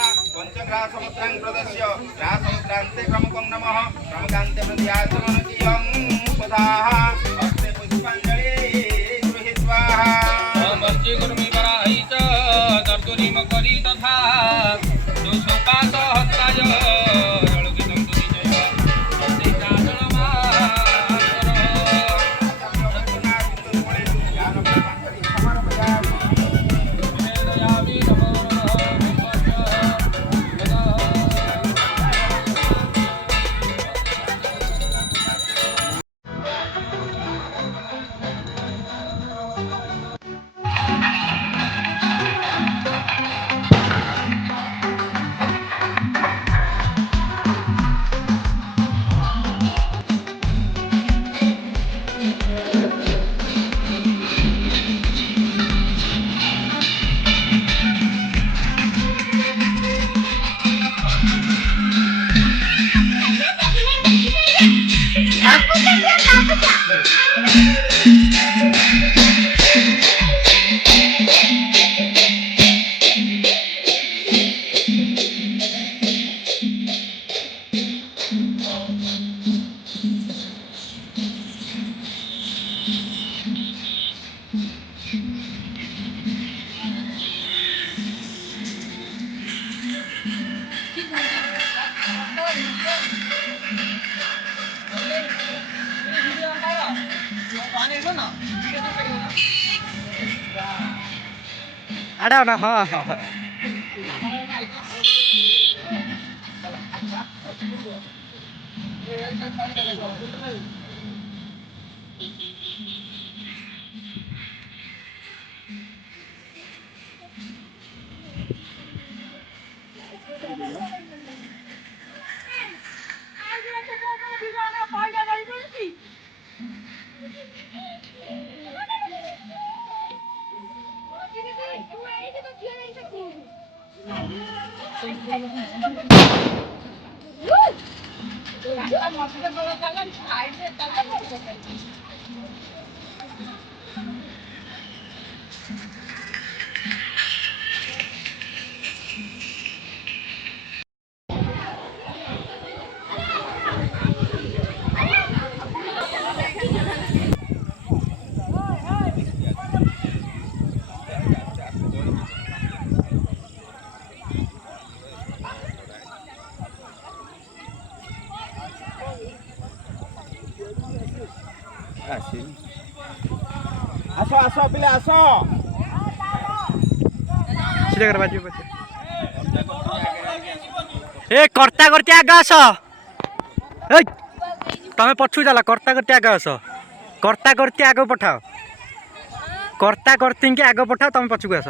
पंचग्रासमुद्रं प्रदस्य ग्रासमुद्रान्ते क्रमकं नमः क्रमकान्ते प्रतियाचमनकीयं स्वधाः हस्ते पुष्पाञ्जलि गृहीत्वा वंशे कुर्मि वराहि च दर्दुरीमकरी तथा दोषोपात हस्ताय जलगितं तुनिजय हस्ते आड़ा ना हाँ आस आस पिले आस सीधा कर बाजू बच्चे ए कर्ता करती आगे आस ए तमे पछू जाला कर्ता करती आगे आस कर्ता करती आगे पठाओ कर्ता करती के आगे पठाओ तमे पछू आस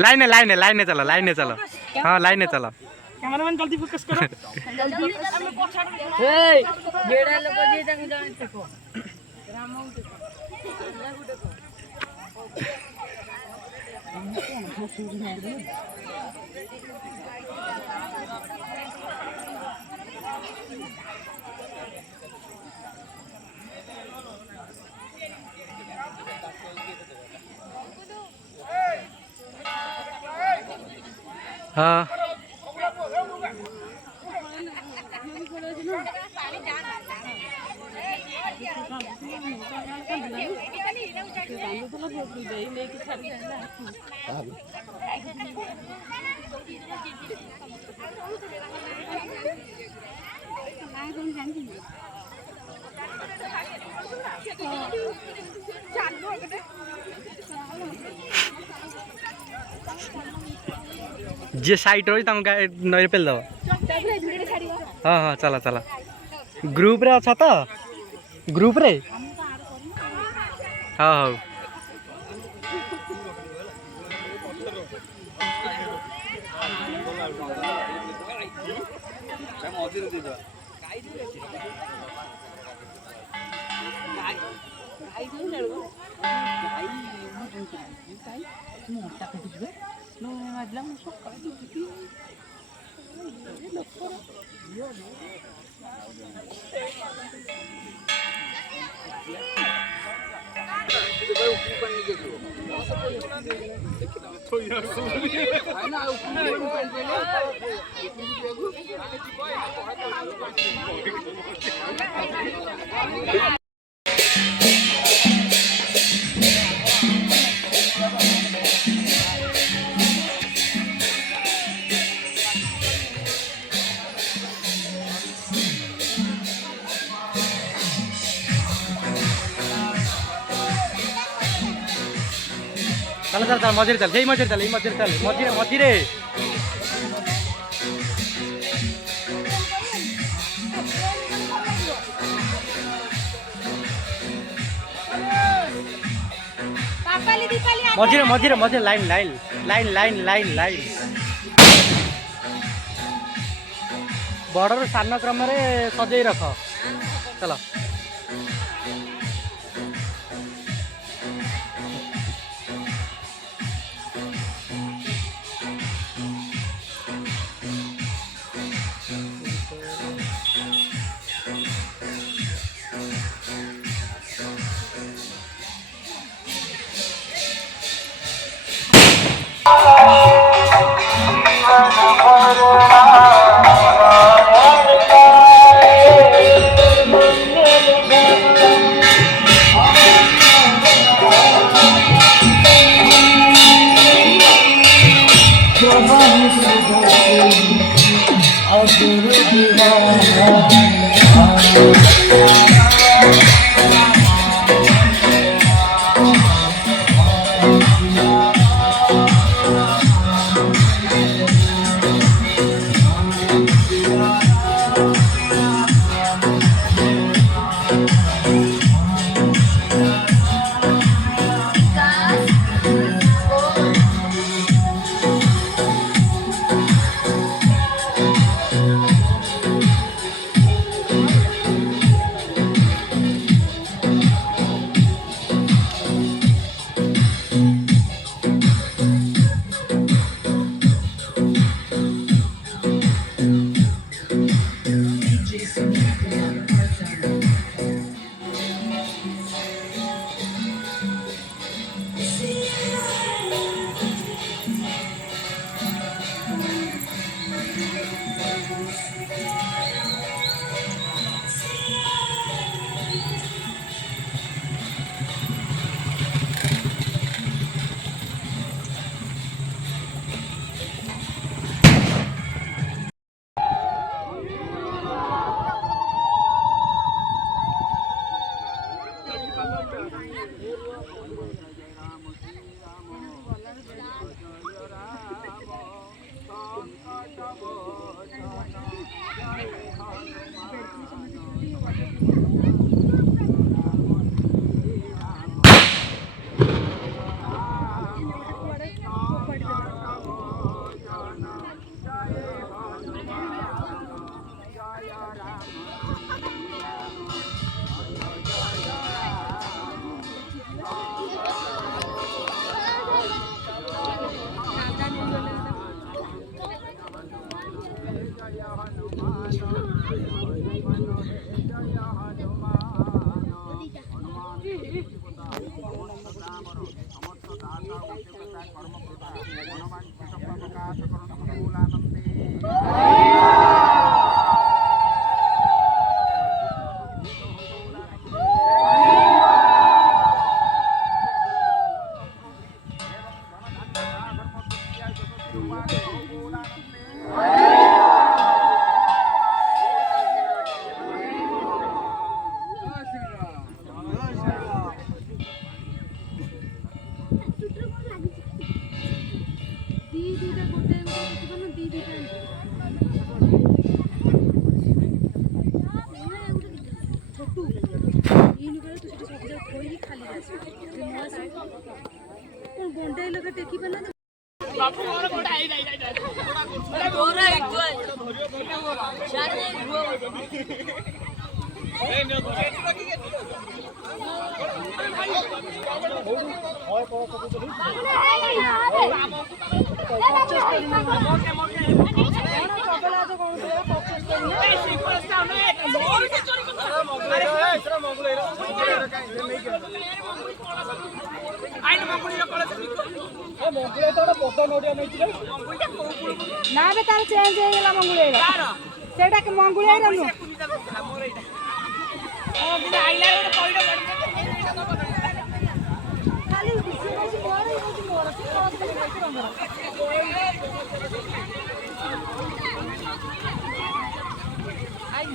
लाइन लाइन लाइन चलो हाँ लाइन चलो कैमरामैन जल्दी फोकस करो जल्दी ए गेड़ा लोग जे जंग जाने देखो रामो देखो हाँ जी साइड रही तुम नई पेल दब हाँ हाँ चला चला ग्रुप रे अच्छा तो ग्रुप रे हाँ हाँ चल चल चल मझे चल यही मझे चल यही मझे चल मझे मझे मझे मझे मझे line line line line line line बड़र सान क्रम सजई रख चल दी दी ना बे तार चेंज हो गला मंगुले सेटा के मंगुले रनु खाली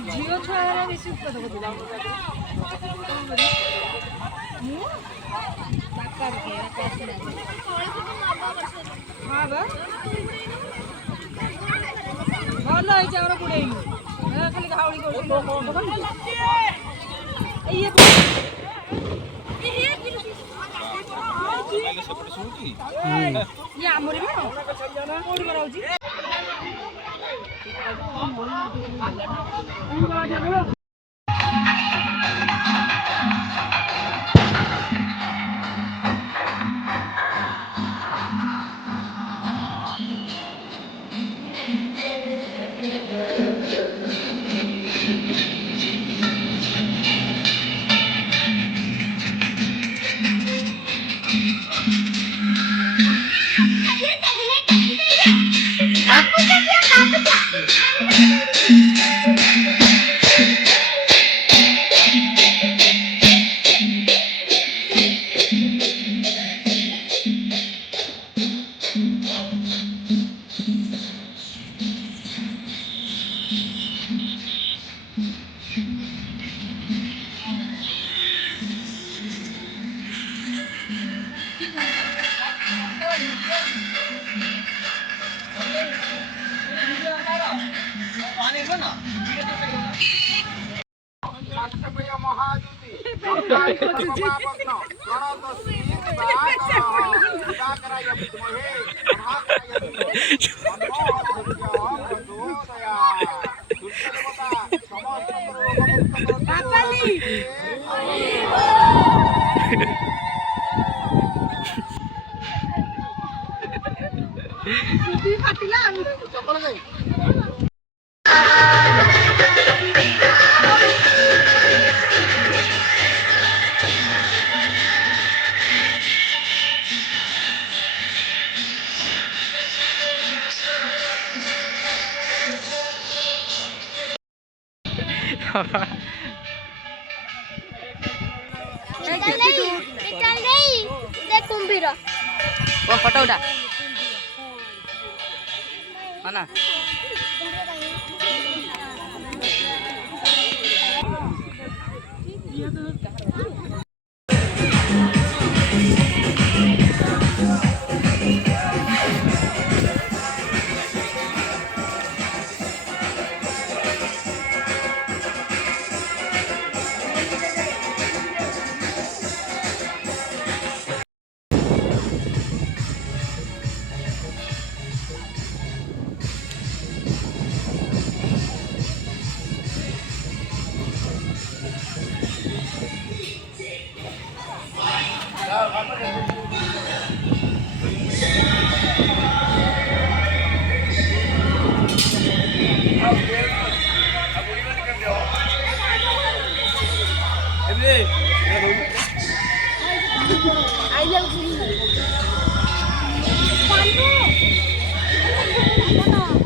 झियो छुआ बेसी उत्पादक दिला हाँ बा ଭଲ ହେଇଛି ଆମର ବୁଡ଼େଇନି ଖାଲି ଘାଉଳି ଇଏ ଆମରି ବି କୋଉଠି ମରାଉଛି कुंभीर फोटो उठा ना Paano?